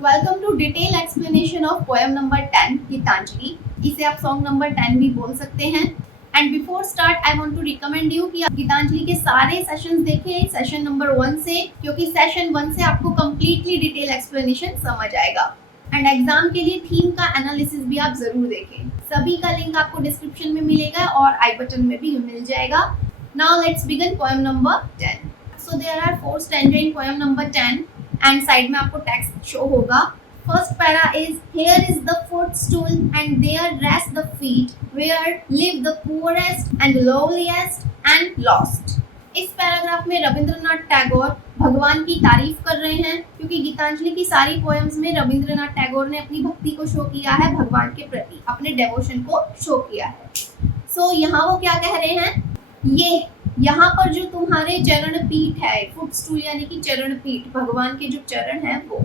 Welcome to detail explanation of poem number 10 Gitanjali. इसे आप song number 10 भी बोल सकते हैं। And before start I want to recommend you कि आप गीतांजलि के सारे सेशंस देखें सेशन नंबर 1 से, क्योंकि सेशन 1 से आपको कंप्लीटली डिटेल एक्सप्लेनेशन समझ आएगा। एंड एग्जाम के लिए थीम का एनालिसिस भी आप जरूर देखें। सभी का लिंक आपको डिस्क्रिप्शन में मिलेगा और आई बटन में भी मिल जाएगा। Now let's begin poem number 10। So there are 4 stanza in poem number 10 and side में आपको टेक्स्ट शो होगा। First para is here is the footstool and there rest the feet where live the poorest and lowliest and lost. इस paragraph में रविंद्रनाथ टैगोर भगवान की तारीफ कर रहे हैं, क्योंकि गीतांजलि की सारी पोएम्स में रविंद्रनाथ टैगोर ने अपनी भक्ति को शो किया है, भगवान के प्रति अपने डेवोशन को शो किया है। सो यहाँ वो क्या कह रहे हैं, ये यहाँ पर जो तुम्हारे चरण पीठ है, फुटस्टूल यानी कि चरण पीठ, भगवान के जो चरण हैं वो,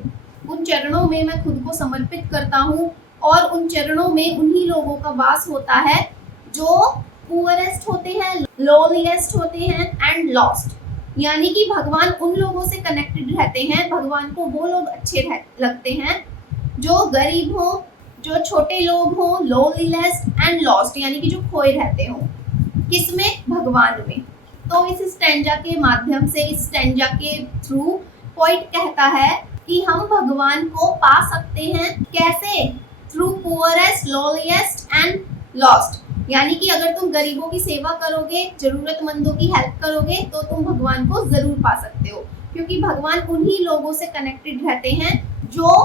उन चरणों में मैं खुद को समर्पित करता हूँ और उन चरणों में उन्हीं लोगों का वास होता है जो पुअरेस्ट होते हैं, लोलीएस्ट होते हैं एंड लॉस्ट। यानी कि भगवान उन लोगों से कनेक्टेड रहते हैं, भगवान को वो लोग अच्छे लगते हैं जो गरीब हो, जो छोटे लोग हो, लोलीएस्ट एंड लॉस्ट यानी कि जो खोए रहते हो। किसमें? भगवान में। तो इस स्टैंजा के माध्यम से, इस स्टैंजा के थ्रू पोइट कहता है कि हम भगवान को पा सकते हैं। कैसे? Through poorest, lowliest and lost. यानी कि अगर तुम गरीबों की सेवा करोगे, जरूरतमंदों की हेल्प करोगे, तो तुम भगवान को जरूर पा सकते हो, क्योंकि भगवान उन्हीं लोगों से कनेक्टेड रहते हैं जो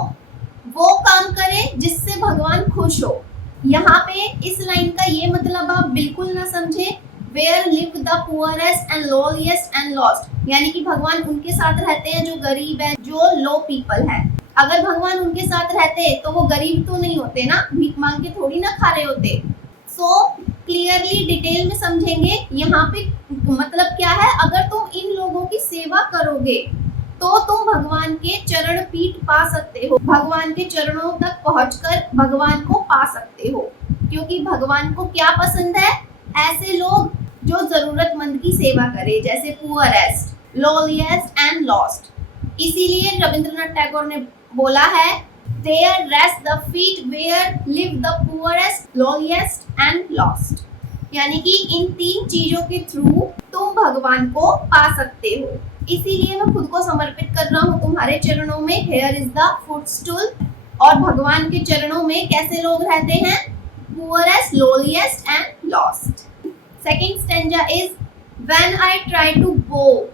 वो काम करें जिससे भगवान खुश हो। यहाँ पे इस लाइन का ये मतलब आप बिल्कुल ना समझे Where live the poorest and lowliest and lost, यानी कि भगवान उनके साथ रहते हैं जो गरीब है, जो लो पीपल है। अगर भगवान उनके साथ रहते तो वो गरीब तो नहीं होते ना, भीख मांग के थोड़ी ना खा रहे होते। सो क्लियरली डिटेल में समझेंगे यहाँ पे मतलब क्या है। अगर तुम इन लोगों की सेवा करोगे तो तुम भगवान के चरण पीठ पा सकते हो, भगवान के चरणों तक पहुंचकर भगवान को पा सकते हो, क्योंकि भगवान को क्या पसंद है? ऐसे लोग जो जरूरतमंद की सेवा करे, जैसे पुअरेस्ट, लोलीएस्ट एंड लॉस्ट। इसीलिए रविंद्रनाथ टैगोर ने बोला है There rest the feet where live the poorest, lowliest and lost। यानी कि इन 3 चीजों के थ्रू तुम भगवान को पा सकते हो। इसीलिए मैं खुद को समर्पित कर रहा हूँ तुम्हारे चरणों में। Here is the footstool। और भगवान के चरणों में कैसे लोग रहते हैं? Poorest, lowliest and lost। Second stanza is when I try to bow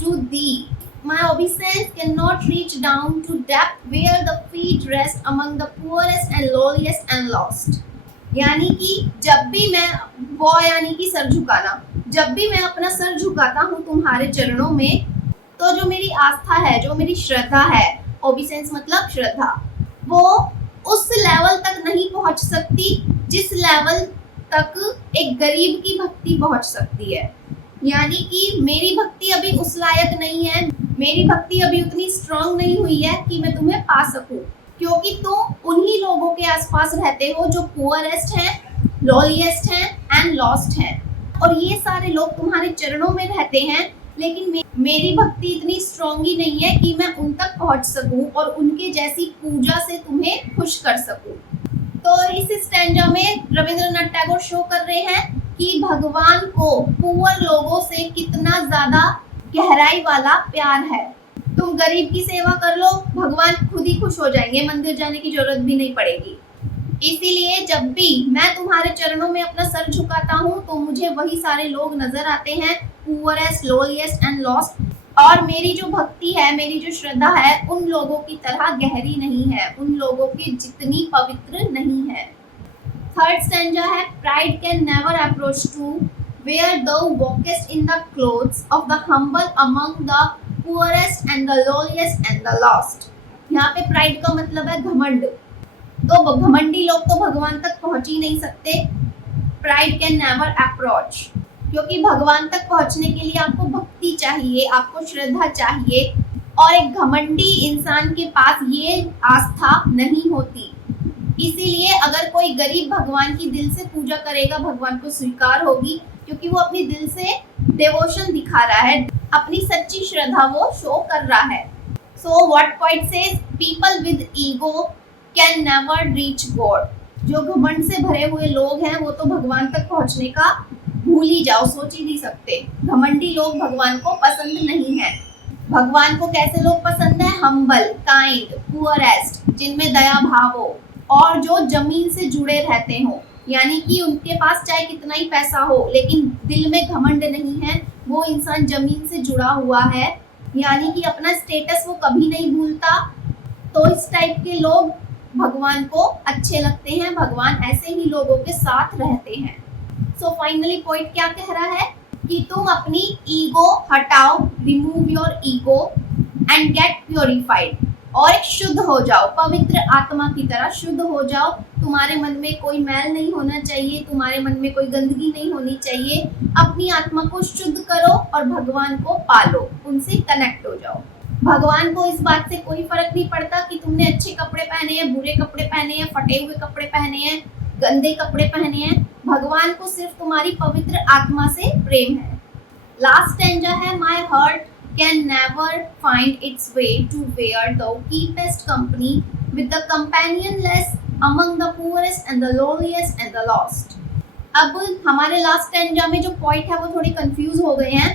to thee, my obeisance cannot reach down to depth where the feet rest among the poorest and lowliest and lost। यानी कि जब भी मैं, वो यानी कि sir झुकाना, जब भी मैं अपना सर झुकाता हूँ तुम्हारे चरणों में, तो जो मेरी आस्था है, जो मेरी श्रद्धा है, ओबीसेंस मतलब श्रद्धा, वो उस लेवल तक नहीं पहुंच सकती जिस लेवल तक एक गरीब की भक्ति पहुंच सकती है। यानी कि मेरी भक्ति अभी उस लायक नहीं है, मेरी भक्ति अभी उतनी स्ट्रांग नहीं हुई है कि मैं तुम्हें पा सकूं, क्योंकि तुम उन्हीं लोगों के आसपास रहते हो जो पुअरेस्ट हैं, लोलीएस्ट हैं एंड लॉस्ट हैं। और ये सारे लोग तुम्हारे चरणों में रहते हैं, लेकिन मेरी भक्ति इतनी स्ट्रांग ही नहीं है कि मैं उन तक पहुंच सकूं और उनके जैसी पूजा से तुम्हें खुश कर सकूं। तो इस स्टैंजा में रविंद्रनाथ टैगोर शो कर रहे हैं कि भगवान को पुअर लोगों से कितना ज्यादा गहराई वाला प्यार है। तुम गरीब की सेवा कर लो, भगवान खुद ही खुश हो जाएंगे, मंदिर जाने की जरूरत भी नहीं पड़ेगी। इसीलिए जब भी मैं तुम्हारे चरणों में अपना सर झुकाता हूँ तो मुझे वही सारे लोग नजर आते हैं, पुअरेस्ट, लोलीएस्ट एंड लॉस्ट। और मेरी जो भक्ति है, मेरी जो श्रद्धा है, उन लोगों की तरह गहरी नहीं है, उन लोगों के जितनी पवित्र नहीं है। थर्ड स्टैंजा है pride can never approach to where thou walkest in the clothes of the humble among the poorest and the lowliest and the lost। यहाँ पे प्राइड का मतलब है घमंड। तो घमंडी लोग तो भगवान तक पहुंच ही नहीं सकते। प्राइड कैन नेवर अप्रोच, क्योंकि भगवान तक पहुंचने के लिए आपको भक्ति चाहिए, आपको श्रद्धा चाहिए, और एक घमंडी इंसान के पास ये आस्था नहीं होती। इसीलिए अगर कोई गरीब भगवान की दिल से पूजा करेगा, भगवान को स्वीकार होगी, क्योंकि वो अपनी दिल से डिवोशन दिखा रहा है, अपनी सच्ची श्रद्धा वो शो कर रहा है। So what point says, people with ego can never reach God. जो घमंड से भरे हुए लोग हैं वो तो भगवान तक पहुंचने का भूल ही जाओ, सोच ही नहीं सकते। घमंडी लोग भगवान को पसंद नहीं है। भगवान को कैसे लोग पसंद है? हम्बल, काइंड, पुअरेस्ट, जिनमें दया भाव हो और जो जमीन से जुड़े रहते हो, यानी कि उनके पास चाहे कितना ही पैसा हो लेकिन दिल में घमंड नहीं है, वो इंसान जमीन से जुड़ा हुआ है, यानी कि अपना स्टेटस वो कभी नहीं भूलता। तो इस टाइप के लोग भगवान को अच्छे लगते हैं, भगवान ऐसे ही लोगों के साथ रहते हैं। सो फाइनली पॉइंट क्या कह रहा है कि तुम अपनी ईगो हटाओ, remove your ego and get purified, और एक शुद्ध हो जाओ, पवित्र आत्मा की तरह शुद्ध हो जाओ। तुम्हारे मन में कोई मैल नहीं होना चाहिए, तुम्हारे मन में कोई गंदगी नहीं होनी चाहिए। अपनी आत्मा को शुद्ध करो और भगवान को पालो, उनसे कनेक्ट हो जाओ। भगवान को इस बात से कोई फर्क नहीं पड़ता कि तुमने अच्छे कपड़े पहने हैं, बुरे कपड़े पहने हैं, फटे हुए कपड़े पहने हैं, गंदे कपड़े पहने हैं। भगवान को सिर्फ तुम्हारी पवित्र आत्मा से प्रेम है। लास्ट स्टैंजा है, my heart can never find its way to where the keepest company with the companionless among the poorest and the lowliest and the lost. अब हमारे लास्ट स्टैंजा में जो पॉइंट है वो थोड़े कंफ्यूज हो गए हैं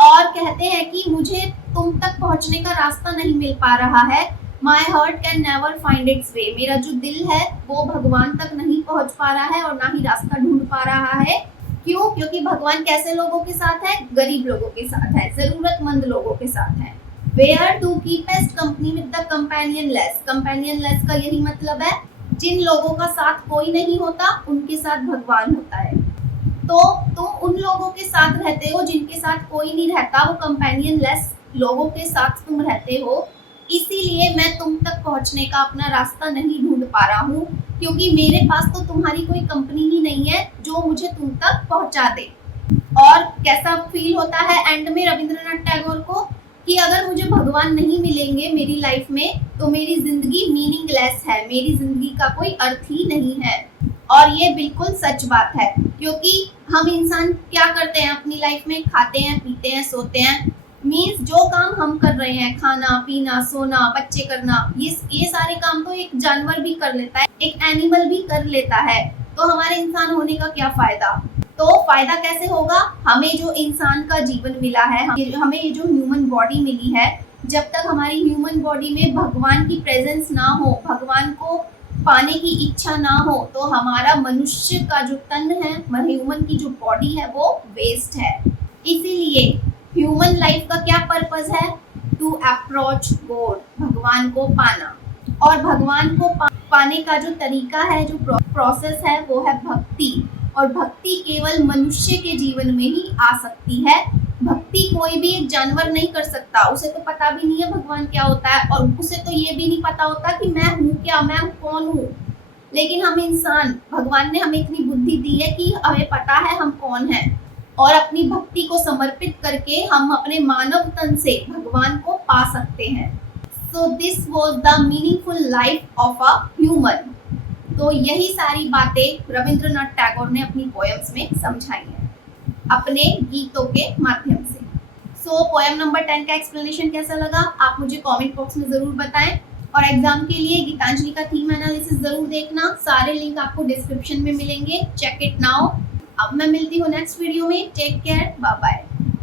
और कहते हैं कि मुझे तुम तक पहुंचने का रास्ता नहीं मिल पा रहा है। My heart can never find its way, मेरा जो दिल है वो भगवान तक नहीं पहुंच पा रहा है और ना ही रास्ता ढूंढ पा रहा है। क्यों? क्योंकि भगवान कैसे लोगों के साथ है? गरीब लोगों के साथ है, जरूरतमंद लोगों के साथ है। Where to keepest company with the companionless, companionless का यही मतलब है जिन लोगों का साथ कोई नहीं होता उनके साथ भगवान होता है। तो तुम उन लोगों के साथ रहते हो जिनके साथ कोई नहीं रहता, वो कंपेनियनलेस लोगों के साथ तुम रहते हो। इसीलिए मैं तुम तक पहुंचने का अपना रास्ता नहीं ढूंढ पा रहा हूँ, क्योंकि मेरे पास तो तुम्हारी कोई कंपनी ही नहीं है जो मुझे तुम तक पहुंचा दे। और कैसा फील होता है एंड में रविंद्रनाथ टैगोर को कि अगर मुझे भगवान नहीं मिलेंगे मेरी लाइफ में तो मेरी जिंदगी मीनिंगलेस है, मेरी जिंदगी का कोई अर्थ ही नहीं है। और ये बिल्कुल सच बात है, क्योंकि हम इंसान क्या करते हैं अपनी लाइफ में? खाते हैं, पीते हैं, सोते हैं। मीन्स जो काम हम कर रहे हैं, खाना पीना सोना बच्चे करना, ये सारे काम तो एक जानवर भी कर लेता है, एक एनिमल भी कर लेता है। तो हमारे इंसान होने का क्या फायदा? तो फायदा कैसे होगा? हमें जो इंसान का जीवन मिला है, हमें जो ह्यूमन बॉडी मिली है, जब तक हमारी ह्यूमन बॉडी में भगवान की प्रेजेंस ना हो, भगवान को पाने की इच्छा ना हो, तो हमारा मनुष्य का जो तन है, ह्यूमन की जो बॉडी है वो वेस्ट है। इसीलिए ह्यूमन लाइफ का क्या पर्पस है? टू अप्रोच गॉड, भगवान को पाना। और भगवान को पाने का जो तरीका है, जो प्रोसेस है, वो है भक्ति। और भक्ति केवल मनुष्य के जीवन में ही आ सकती है। भक्ति कोई भी एक जानवर नहीं कर सकता, उसे तो पता भी नहीं है भगवान क्या होता है, और उसे तो ये भी नहीं पता होता कि मैं हूँ क्या, मैं कौन हूँ। लेकिन हम इंसान, भगवान ने हमें इतनी बुद्धि दी है कि हमें पता है हम कौन हैं, और अपनी भक्ति को समर्पित करके हम अपने मानव तन से भगवान को पा सकते हैं। So this was the meaningful life of a human. तो यही सारी बातें रविंद्रनाथ टैगोर ने अपनी पोएम्स में समझाई हैं, अपने गीतों के माध्यम से। सो पोएम नंबर 10 का एक्सप्लेनेशन कैसा लगा आप मुझे कमेंट बॉक्स में ज़रूर बताएं। और एग्जाम के लिए गीतांजलि का थीम एनालिसिस ज़रूर देखना, सारे लिंक आपको डिस्क्रिप्शन में मिलेंगे, चेक इट नाउ। अब मैं मिलती हूँ नेक्स्ट वीडियो में, टेक केयर, बाय बाय।